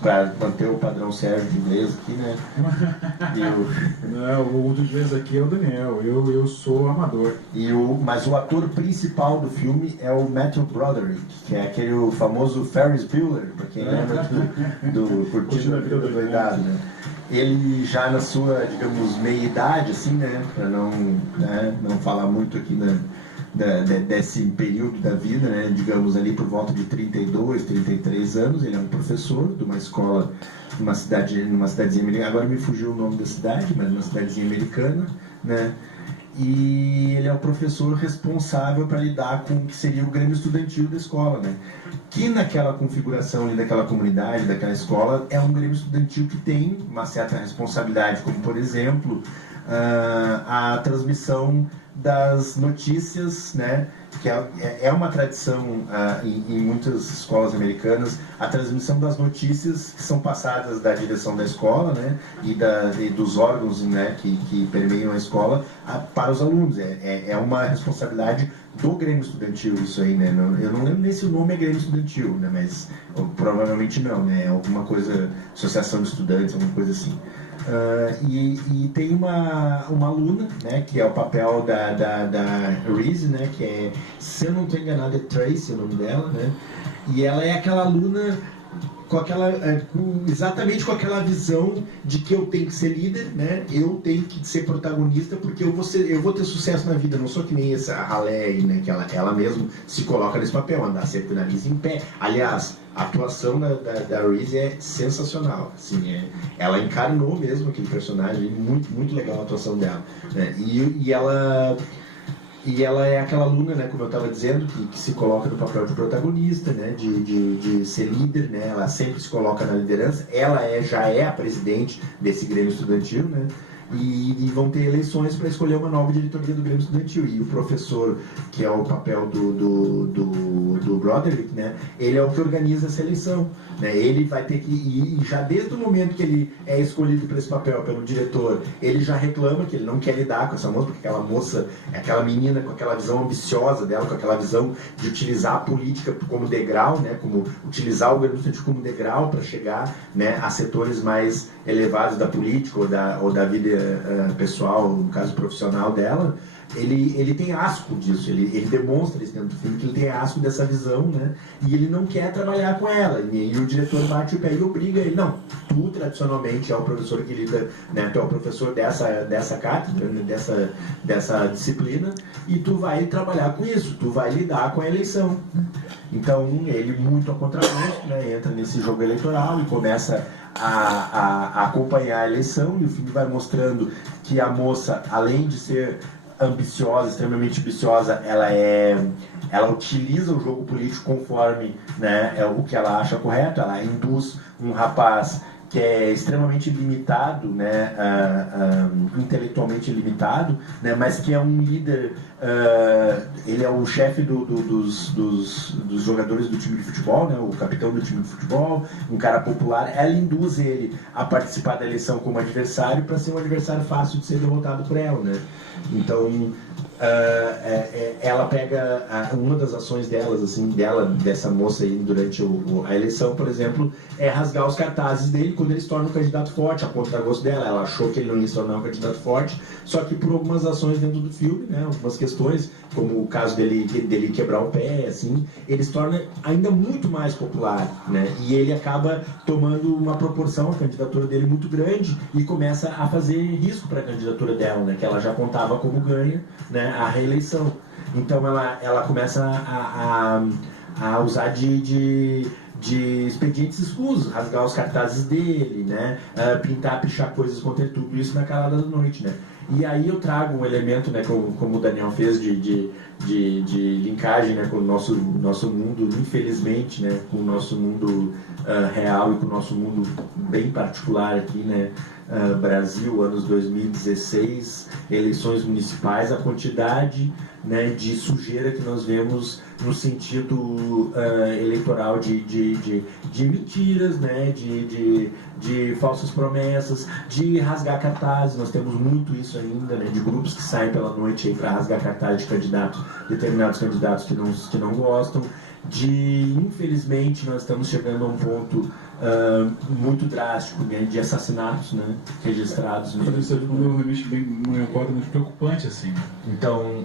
para manter o padrão Sérgio de inglês aqui, né? Não, o de inglês aqui é o Daniel, eu sou amador. Mas o ator principal do filme é o Matthew Broderick, que é aquele famoso Ferris Bueller, para quem lembra do Curtindo a Vida Doidado, né? Ele já na sua, digamos, meia-idade, assim, né? Para não falar muito aqui desse período da vida, né, digamos ali por volta de 32, 33 anos, ele é um professor de uma escola numa cidadezinha americana, agora me fugiu o nome da cidade, mas numa cidadezinha americana, né, e ele é o professor responsável para lidar com o que seria o grêmio estudantil da escola, né, que naquela configuração ali daquela comunidade, daquela escola, é um grêmio estudantil que tem uma certa responsabilidade, como por exemplo, a transmissão das notícias, né, que é uma tradição em muitas escolas americanas, a transmissão das notícias que são passadas da direção da escola, né, e dos órgãos, né, que permeiam a escola para os alunos. É uma responsabilidade do Grêmio Estudantil isso aí, né? Eu não lembro nem se o nome é Grêmio Estudantil, né, mas provavelmente não, né, é alguma coisa, associação de estudantes, alguma coisa assim. E tem uma aluna, né, que é o papel da Reese, né, que é, se eu não estou enganado, é Tracy o nome dela, né, e ela é aquela aluna exatamente com aquela visão de que eu tenho que ser líder, né, eu tenho que ser protagonista porque eu vou ter sucesso na vida, não sou que nem essa ralé aí, né, que ela mesmo se coloca nesse papel, andar sempre com o nariz em pé. Aliás, a atuação da Reese é sensacional, assim, ela encarnou mesmo aquele personagem, muito, muito legal a atuação dela, né? E ela é aquela aluna, né, como eu estava dizendo, que se coloca no papel de protagonista, né, de ser líder, né, ela sempre se coloca na liderança, ela já é a presidente desse Grêmio Estudantil, né, e vão ter eleições para escolher uma nova diretoria do Grêmio Estudantil. E o professor, que é o papel do Broderick, né, ele é o que organiza essa eleição. Né, ele vai ter que, e já desde o momento que ele é escolhido para esse papel pelo diretor, ele já reclama que ele não quer lidar com essa moça, porque aquela moça, aquela menina com aquela visão ambiciosa dela, com aquela visão de utilizar a política como degrau, né, como utilizar o Grêmio Estudantil como degrau para chegar, né, a setores mais elevados da política ou da vida pessoal, no caso profissional dela. Ele tem asco disso, ele demonstra isso dentro do filme, que ele tem asco dessa visão, né? E ele não quer trabalhar com ela. E o diretor bate o pé e obriga ele. Não, tu tradicionalmente é o professor que lida, né? Tu é o professor dessa cátedra, né? dessa disciplina, e tu vai trabalhar com isso, tu vai lidar com a eleição. Então ele, muito a contragosto, né? Entra nesse jogo eleitoral e começa a acompanhar a eleição, e o filme vai mostrando que a moça, além de ser ambiciosa, extremamente ambiciosa, ela utiliza o jogo político conforme, né, o que ela acha correto. Ela induz um rapaz que é extremamente limitado, né, intelectualmente limitado, né, mas que é um líder, ele é o chefe dos jogadores do time de futebol, né, o capitão do time de futebol, um cara popular. Ela induz ele a participar da eleição como adversário para ser um adversário fácil de ser derrotado por ela, né. Então ela pega uma das ações delas, assim, dessa moça aí durante a eleição, por exemplo, é rasgar os cartazes dele quando ele se torna um candidato forte, a contragosto dela. Ela achou que ele não ia se tornar um candidato forte, só que por algumas ações dentro do filme, né, algumas questões, como o caso dele quebrar o pé, assim, ele se torna ainda muito mais popular, né, e ele acaba tomando uma proporção, a candidatura dele muito grande, e começa a fazer risco para a candidatura dela, né, que ela já contava como ganha, né, a reeleição. Então ela começa a usar de expedientes escusos, rasgar os cartazes dele, né, pintar, pichar coisas contra ele, tudo isso na calada da noite, né. E aí eu trago um elemento, né, como o Daniel fez, de linkagem, né, com o nosso mundo, infelizmente, né, com o nosso mundo real e com o nosso mundo bem particular aqui, né, Brasil, anos 2016, eleições municipais, a quantidade, né, de sujeira que nós vemos no sentido eleitoral de mentiras, né, de falsas promessas, de rasgar cartazes. Nós temos muito isso ainda, né, de grupos que saem pela noite para rasgar cartazes de candidatos, determinados candidatos que não gostam. Infelizmente, nós estamos chegando a um ponto muito drástico, né, de assassinatos, né, registrados. Isso é realmente um quadro muito preocupante, assim. Então,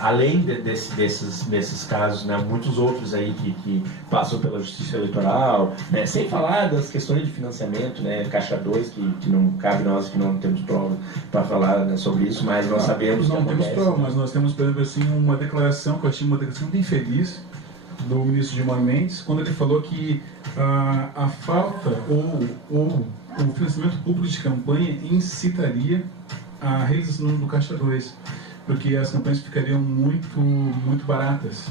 além desses casos, né, muitos outros aí que passam pela justiça eleitoral, né, sem falar das questões de financiamento, né, Caixa 2, que não cabe nós que não temos prova para falar, né, sobre isso, mas nós sabemos não que temos acontece. prova, mas nós temos, por exemplo, assim, uma declaração que eu achei uma declaração muito infeliz do ministro Gilmar Mendes, quando ele falou que a falta ou o financiamento público de campanha incitaria a realização do Caixa 2, porque as campanhas ficariam muito baratas.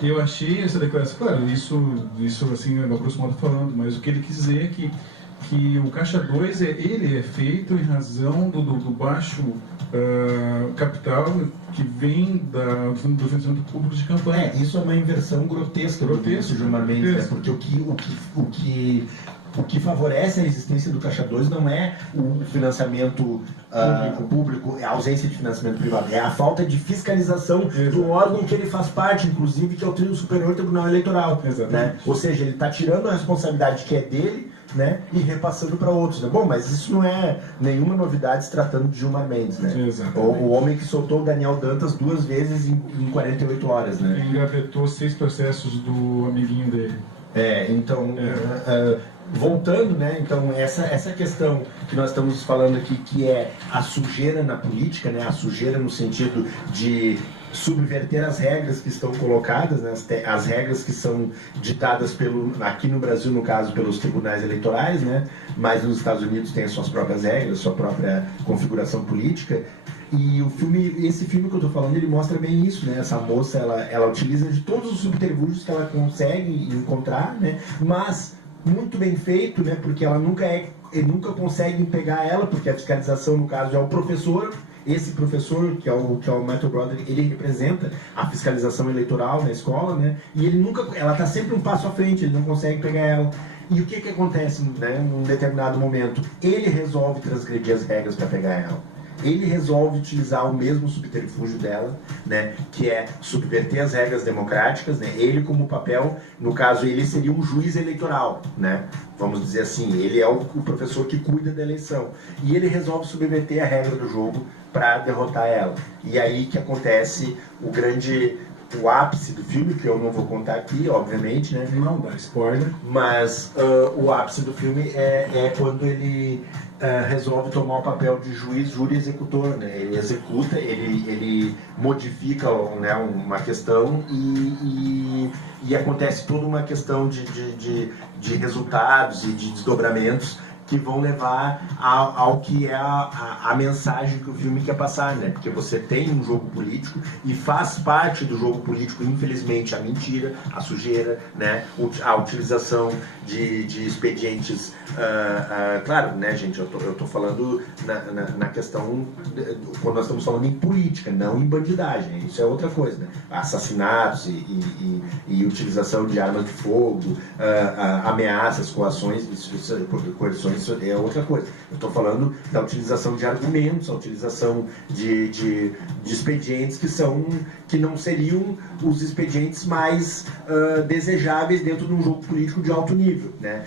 Eu achei essa declaração, claro, isso assim, no grosso modo falando, mas o que ele quis dizer é que o Caixa 2 ele é feito em razão do baixo capital que vem do financiamento público de campanha. Isso é uma inversão grotesca do ministro Gilmar Mendes, né? Porque o que favorece a existência do Caixa 2 não é o financiamento público, a ausência de financiamento privado, é a falta de fiscalização do órgão que ele faz parte, inclusive, que é o Superior Tribunal Eleitoral. Né? Ou seja, ele está tirando a responsabilidade que é dele, né, e repassando para outros. Né? Bom, mas isso não é nenhuma novidade se tratando de Gilmar Mendes. Né? O homem que soltou o Daniel Dantas 2 vezes em 48 horas. Né? Ele engavetou 6 processos do amiguinho dele. Então, voltando, né, então essa questão que nós estamos falando aqui, que é a sujeira na política, né, a sujeira no sentido de subverter as regras que estão colocadas, né, as regras que são ditadas aqui no Brasil, no caso, pelos tribunais eleitorais, né, mas nos Estados Unidos tem as suas próprias regras, sua própria configuração política. E esse filme que eu estou falando, ele mostra bem isso, né? Essa moça, ela utiliza de todos os subterfúgios que ela consegue encontrar, né? Mas muito bem feito, né? Porque ela nunca consegue pegar ela, porque a fiscalização, no caso, é o professor. Esse professor, que é o Matthew Broderick, ele representa a fiscalização eleitoral na escola, né? E ela está sempre um passo à frente, ele não consegue pegar ela. E o que acontece, né? Num determinado momento, ele resolve transgredir as regras para pegar ela. Ele resolve utilizar o mesmo subterfúgio dela, né, que é subverter as regras democráticas, né, ele como papel, no caso ele seria um juiz eleitoral, né, vamos dizer assim, ele é o professor que cuida da eleição, e ele resolve subverter a regra do jogo para derrotar ela. E aí que acontece o ápice do filme, que eu não vou contar aqui, obviamente, né? Não dá spoiler. Mas o ápice do filme é quando ele resolve tomar o papel de juiz, júri e executor, né? Ele executa, ele modifica, né, uma questão e acontece toda uma questão de resultados e de desdobramentos que vão levar ao que é a mensagem que o filme quer passar, né? Porque você tem um jogo político e faz parte do jogo político, infelizmente, a mentira, a sujeira, né? A utilização de expedientes, claro, né, gente, eu tô falando na questão, quando nós estamos falando em política, não em bandidagem, isso é outra coisa, né? Assassinatos e utilização de armas de fogo, ameaças, coações, coerções, isso é outra coisa. Eu estou falando da utilização de argumentos, a utilização de expedientes que não seriam os expedientes mais desejáveis dentro de um jogo político de alto nível, né?